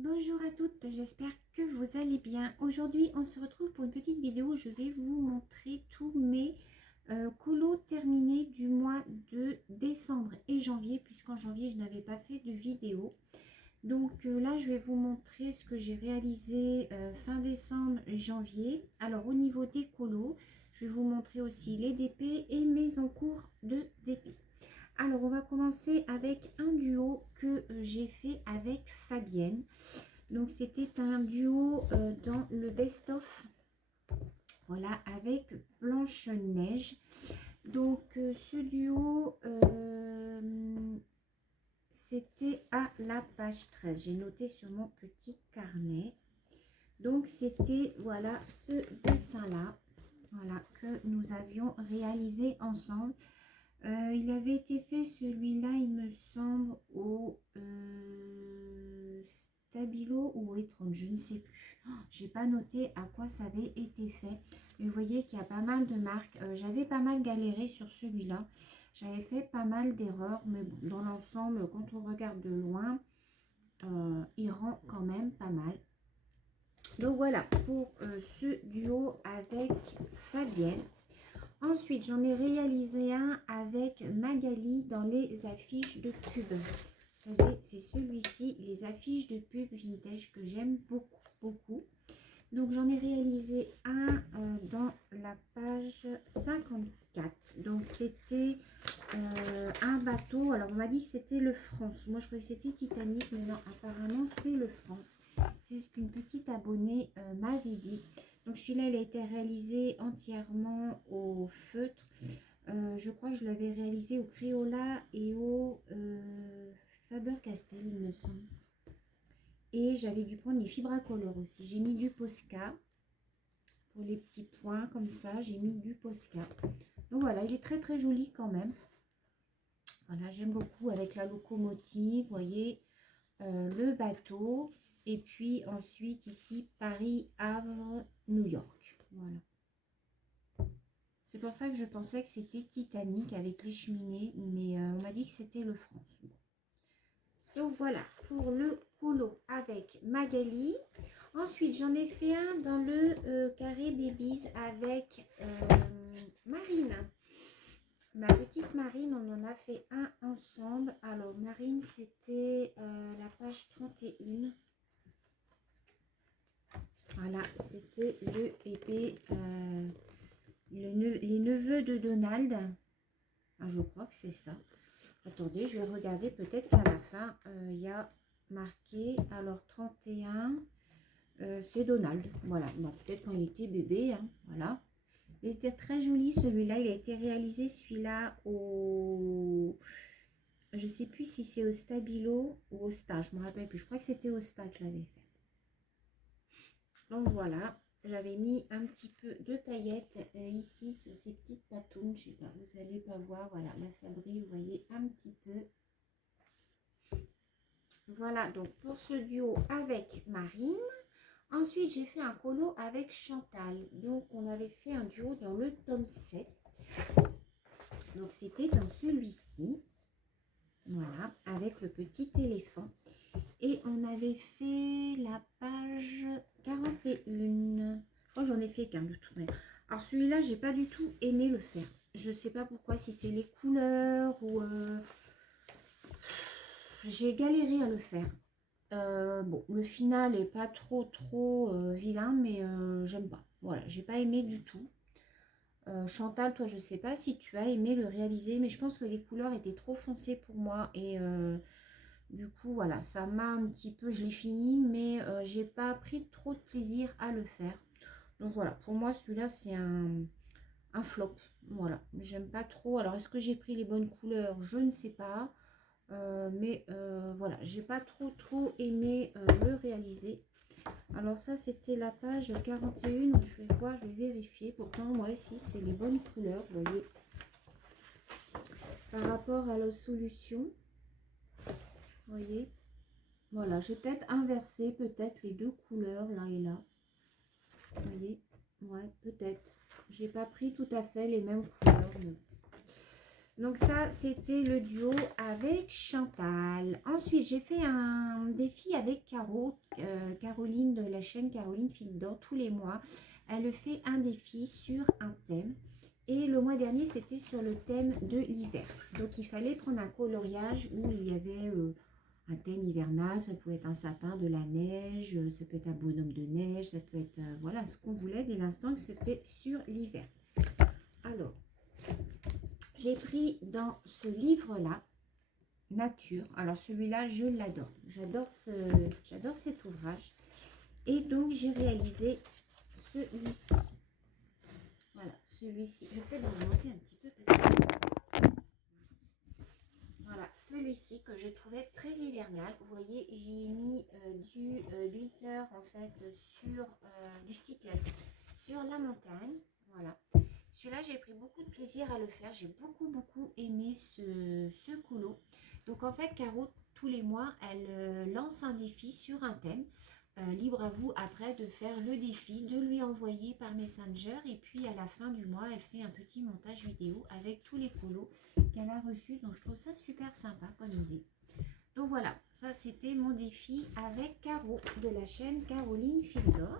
Bonjour à toutes, j'espère que vous allez bien. Aujourd'hui, on se retrouve pour une petite vidéo. Je vais vous montrer tous mes colos terminés du mois de décembre et janvier, puisqu'en janvier, je n'avais pas fait de vidéo. Donc là, je vais vous montrer ce que j'ai réalisé fin décembre et janvier. Alors, au niveau des colos, je vais vous montrer aussi les DP et mes encours de DP. Alors, on va commencer avec un duo que j'ai fait avec Fabienne. Donc, c'était un duo dans le best-of, voilà, avec Blanche-Neige. Donc, ce duo, c'était à la page 13. J'ai noté sur mon petit carnet. Donc, c'était, voilà, ce dessin-là, voilà, que nous avions réalisé ensemble. Il avait été fait celui-là, il me semble, au Stabilo ou au E30, je ne sais plus. Oh, j'ai pas noté à quoi ça avait été fait. Mais vous voyez qu'il y a pas mal de marques. J'avais pas mal galéré sur celui-là. J'avais fait pas mal d'erreurs, mais dans l'ensemble, quand on regarde de loin, il rend quand même pas mal. Donc voilà pour ce duo avec Fabienne. Ensuite, j'en ai réalisé un avec Magali dans les affiches de pub. Vous savez, c'est celui-ci, les affiches de pub vintage que j'aime beaucoup, beaucoup. Donc, j'en ai réalisé un dans la page 54. Donc, c'était un bateau. Alors, on m'a dit que c'était le France. Moi, je croyais que c'était Titanic, mais non, apparemment, c'est le France. C'est ce qu'une petite abonnée m'avait dit. Donc, celui-là, il a été réalisé entièrement au feutre. Je crois que je l'avais réalisé au Crayola et au Faber-Castell, il me semble. Et j'avais dû prendre les Fibracolor aussi. J'ai mis du Posca. Pour les petits points, comme ça, j'ai mis du Posca. Donc voilà, il est très très joli quand même. Voilà, j'aime beaucoup avec la locomotive, vous voyez, le bateau. Et puis ensuite ici, Paris, Havre, New York. Voilà. C'est pour ça que je pensais que c'était Titanic avec les cheminées, mais on m'a dit que c'était le France. Donc voilà, pour le colo avec Magali. Ensuite, j'en ai fait un dans le carré Babies avec Marine. Ma petite Marine, on en a fait un ensemble. Alors, Marine, c'était la page 31. Voilà, c'était le bébé, les neveux de Donald. Ah, je crois que c'est ça. Attendez, je vais regarder, peut-être qu'à la fin, il y a marqué, alors 31, c'est Donald. Voilà, bon, peut-être quand il était bébé, hein, voilà. Il était très joli celui-là, il a été réalisé celui-là au... Je ne sais plus si c'est au Stabilo ou au Stage, je ne me rappelle plus. Je crois que c'était au Stage que je l'avais fait. Donc voilà, j'avais mis un petit peu de paillettes ici sur ces petites patounes. Je sais pas, vous n'allez pas voir. Voilà, là ça brille, vous voyez un petit peu. Voilà, donc pour ce duo avec Marine. Ensuite, j'ai fait un colo avec Chantal. Donc, on avait fait un duo dans le tome 7. Donc, c'était dans celui-ci. Voilà, avec le petit éléphant. Et on avait fait la page 41. Je crois que j'en ai fait qu'un de toute manière. Alors, celui-là, j'ai pas du tout aimé le faire. Je sais pas pourquoi, si c'est les couleurs ou... J'ai galéré à le faire. Bon, le final est pas trop vilain, mais j'aime pas. Voilà, j'ai pas aimé du tout. Chantal, toi, je sais pas si tu as aimé le réaliser, mais je pense que les couleurs étaient trop foncées pour moi et du coup, voilà, ça m'a un petit peu, je l'ai fini, mais j'ai pas pris trop de plaisir à le faire. Donc voilà, pour moi, celui-là, c'est un flop. Voilà, j'aime pas trop. Alors, est-ce que j'ai pris les bonnes couleurs? Je ne sais pas. Mais voilà, j'ai pas trop aimé le réaliser. Alors ça, c'était la page 41. Donc je vais voir, je vais vérifier. Pourtant, moi, si c'est les bonnes couleurs, vous voyez, par rapport à la solution. Vous voyez, voilà, j'ai peut-être inversé peut-être les deux couleurs là et là. Vous voyez, ouais, peut-être. J'ai pas pris tout à fait les mêmes couleurs. Mais... Donc ça, c'était le duo avec Chantal. Ensuite, j'ai fait un défi avec Caroline de la chaîne Caroline Fil d'Or tous les mois. Elle fait un défi sur un thème. Et le mois dernier, c'était sur le thème de l'hiver. Donc, il fallait prendre un coloriage où il y avait un thème hivernal. Ça peut être un sapin, de la neige, ça peut être un bonhomme de neige, ça peut être voilà ce qu'on voulait dès l'instant que c'était sur l'hiver. Alors, j'ai pris dans ce livre-là, Nature. Alors, celui-là, je l'adore. J'adore cet ouvrage. Et donc, j'ai réalisé celui-ci. Voilà, celui-ci. Je vais peut-être vous monter un petit peu parce que... Voilà, celui-ci que je trouvais très hivernal. Vous voyez, j'ai mis du glitter en fait sur du sticker sur la montagne. Voilà. Celui-là, j'ai pris beaucoup de plaisir à le faire. J'ai beaucoup aimé ce coulo. Donc en fait, Caro, tous les mois, elle lance un défi sur un thème. Libre à vous après de faire le défi, de lui envoyer par Messenger. Et puis à la fin du mois, elle fait un petit montage vidéo avec tous les colos qu'elle a reçus. Donc je trouve ça super sympa comme idée. Donc voilà, ça c'était mon défi avec Caro de la chaîne Caroline Fil d'Or.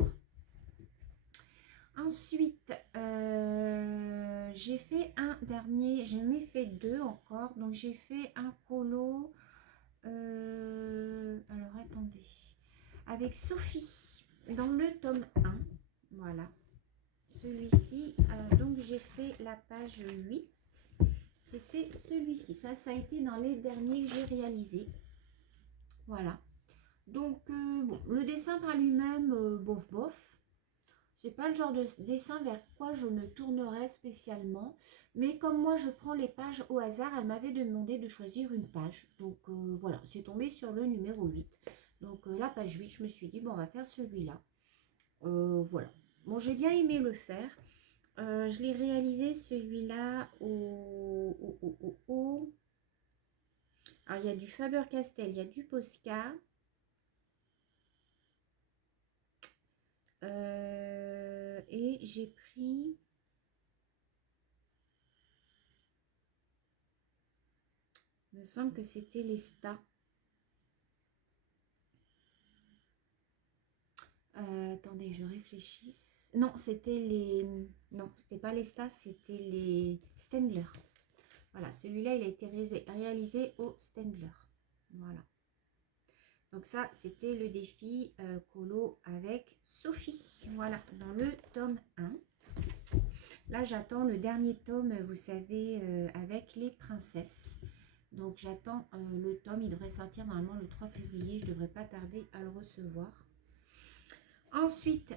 Ensuite, j'ai fait un dernier, j'en ai fait deux encore. Donc j'ai fait un colo, alors attendez, avec Sophie dans le tome 1. Voilà, celui-ci, donc j'ai fait la page 8. C'était celui-ci, ça a été dans les derniers que j'ai réalisés. Voilà, donc bon, le dessin par lui-même, bof. C'est pas le genre de dessin vers quoi je me tournerais spécialement. Mais comme moi, je prends les pages au hasard, elle m'avait demandé de choisir une page. Donc voilà, c'est tombé sur le numéro 8. Donc la page 8, je me suis dit, bon, on va faire celui-là. Voilà. Bon, j'ai bien aimé le faire. Je l'ai réalisé celui-là Alors, il y a du Faber-Castell, il y a du Posca. Et j'ai pris... Il me semble que c'était les Sta. Attendez, je réfléchis. Non, c'était les... Non, c'était pas les Sta, c'était les Stendler. Voilà, celui-là, il a été réalisé au Stendler. Voilà. Donc ça, c'était le défi colo avec Sophie. Voilà, dans le tome 1. Là, j'attends le dernier tome, vous savez, avec les princesses. Donc, j'attends le tome. Il devrait sortir normalement le 3 février. Je ne devrais pas tarder à le recevoir. Ensuite,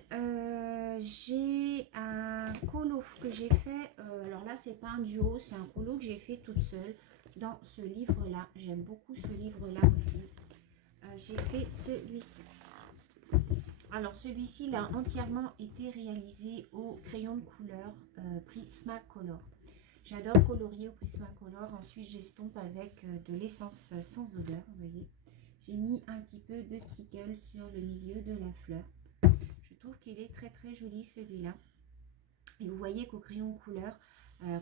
j'ai un colo que j'ai fait. Alors là, c'est pas un duo, c'est un colo que j'ai fait toute seule dans ce livre-là. J'aime beaucoup ce livre-là aussi. J'ai fait celui-ci. Alors celui-ci, il a entièrement été réalisé au crayon de couleur Prismacolor. J'adore colorier au Prismacolor. Ensuite, j'estompe avec de l'essence sans odeur. Vous voyez, j'ai mis un petit peu de stickle sur le milieu de la fleur. Je trouve qu'il est très joli celui-là. Et vous voyez qu'au crayon de couleur,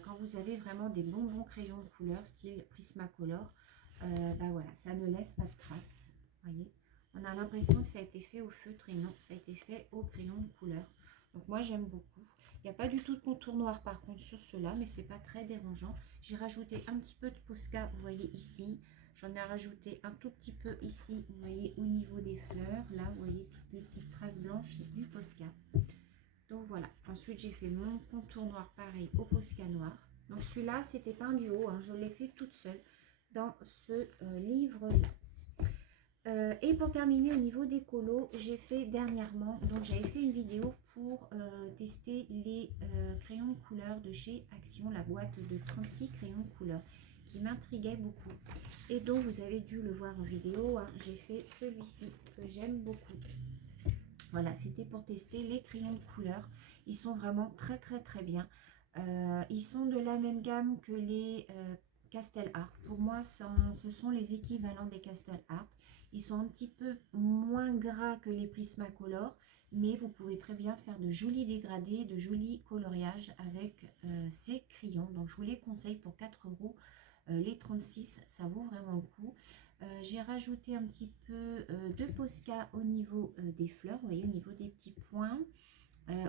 quand vous avez vraiment des bons crayons de couleur style Prismacolor, bah voilà, ça ne laisse pas de traces. Vous voyez, on a l'impression que ça a été fait au feutre et non, ça a été fait au crayon de couleur. Donc moi j'aime beaucoup. Il n'y a pas du tout de contour noir par contre sur cela, mais c'est pas très dérangeant. J'ai rajouté un petit peu de Posca, vous voyez ici. J'en ai rajouté un tout petit peu ici, vous voyez au niveau des fleurs. Là, vous voyez toutes les petites traces blanches du Posca. Donc voilà. Ensuite, j'ai fait mon contour noir pareil au Posca noir. Donc celui-là, c'était pas un duo, hein, je l'ai fait toute seule dans ce livre-là. Et pour terminer au niveau des colos, j'ai fait dernièrement, donc j'avais fait une vidéo pour tester les crayons de couleur de chez Action, la boîte de 36 crayons de couleur qui m'intriguait beaucoup. Et donc vous avez dû le voir en vidéo, hein, j'ai fait celui-ci que j'aime beaucoup. Voilà, c'était pour tester les crayons de couleur. Ils sont vraiment très bien. Ils sont de la même gamme que les Castel Art. Pour moi, ce sont les équivalents des Castel Art. Ils sont un petit peu moins gras que les Prismacolor, mais vous pouvez très bien faire de jolis dégradés, de jolis coloriages avec ces crayons. Donc je vous les conseille pour 4 euros. Les 36, ça vaut vraiment le coup. J'ai rajouté un petit peu de Posca au niveau des fleurs, vous voyez, au niveau des petits points.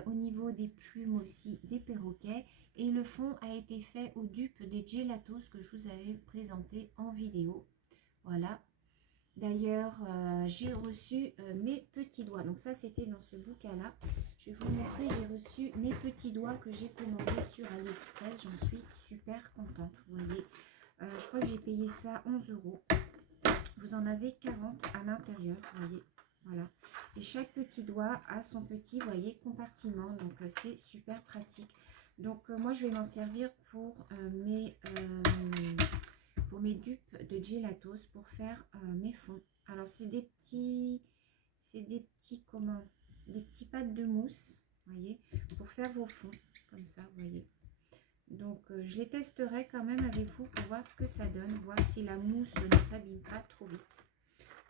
Au niveau des plumes aussi, des perroquets. Et le fond a été fait au dupe des gelatos que je vous avais présenté en vidéo. Voilà. D'ailleurs, j'ai reçu mes petits doigts. Donc ça, c'était dans ce bouquin-là. Je vais vous montrer, j'ai reçu mes petits doigts que j'ai commandés sur AliExpress. J'en suis super contente, vous voyez. Je crois que j'ai payé ça 11 euros. Vous en avez 40 à l'intérieur, vous voyez. Voilà. Et chaque petit doigt a son petit, vous voyez, compartiment. Donc, c'est super pratique. Donc, moi, je vais m'en servir pour mes dupes de gelatos pour faire mes fonds. Alors, c'est des petits, comment, des petits pattes de mousse, vous voyez, pour faire vos fonds, comme ça, vous voyez. Donc, je les testerai quand même avec vous pour voir ce que ça donne, voir si la mousse ne s'abîme pas trop vite.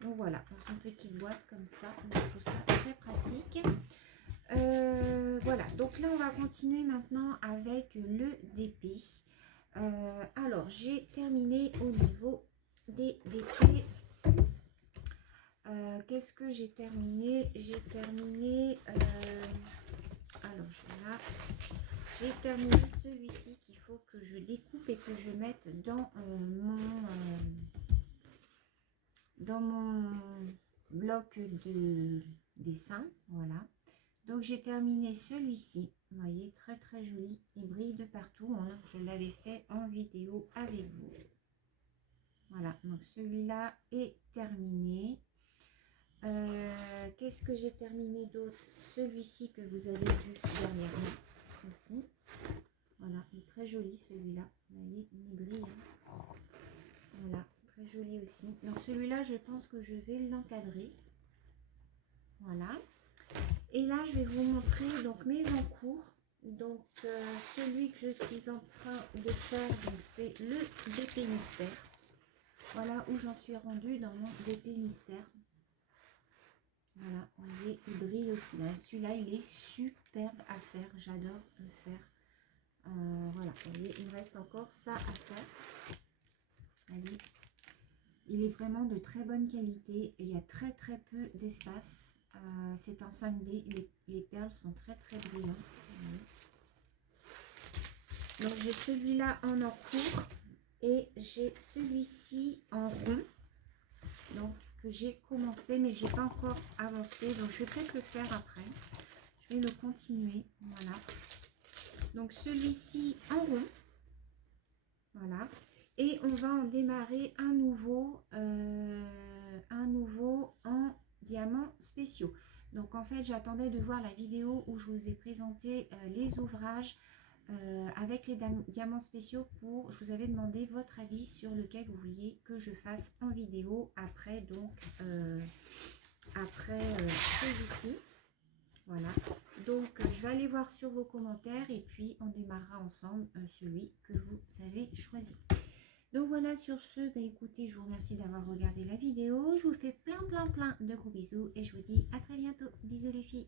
Donc, voilà, dans une petite boîte comme ça. Donc, je trouve ça très pratique. Voilà, donc là, on va continuer maintenant avec le DP. Alors, j'ai terminé au niveau des DP. Qu'est-ce que j'ai terminé? J'ai terminé... alors, je vais là... J'ai terminé celui-ci qu'il faut que je découpe et que je mette dans mon bloc de dessin. Voilà. Donc j'ai terminé celui-ci. Vous voyez, très très joli. Il brille de partout. Hein. Je l'avais fait en vidéo avec vous. Voilà. Donc celui-là est terminé. Qu'est-ce que j'ai terminé d'autre? Celui-ci que vous avez vu dernièrement aussi. Voilà, il est très joli celui-là. Vous voyez, il brille. Voilà, très joli aussi. Donc celui-là, je pense que je vais l'encadrer. Voilà. Et là, je vais vous montrer donc mes encours. Donc celui que je suis en train de faire, c'est le DP Mystère. Voilà où j'en suis rendue dans mon DP Mystère. Voilà, vous voyez, il brille aussi. Celui-là, il est superbe à faire. J'adore le faire. Voilà, vous voyez, il me reste encore ça à faire. Allez. Il est vraiment de très bonne qualité. Il y a très très peu d'espace. C'est en 5D. Les perles sont très très brillantes. Donc j'ai celui-là en encours et j'ai celui-ci en rond. Donc que j'ai commencé mais j'ai pas encore avancé. Donc je vais peut-être le faire après. Je vais le continuer. Voilà. Donc celui-ci en rond. Voilà. Et on va en démarrer un nouveau en diamants spéciaux. Donc en fait, j'attendais de voir la vidéo où je vous ai présenté les ouvrages avec les diamants spéciaux je vous avais demandé votre avis sur lequel vous vouliez que je fasse en vidéo après celui-ci. Voilà, donc je vais aller voir sur vos commentaires et puis on démarrera ensemble celui que vous avez choisi. Donc voilà, sur ce, bah écoutez, je vous remercie d'avoir regardé la vidéo. Je vous fais plein de gros bisous et je vous dis à très bientôt. Bisous les filles.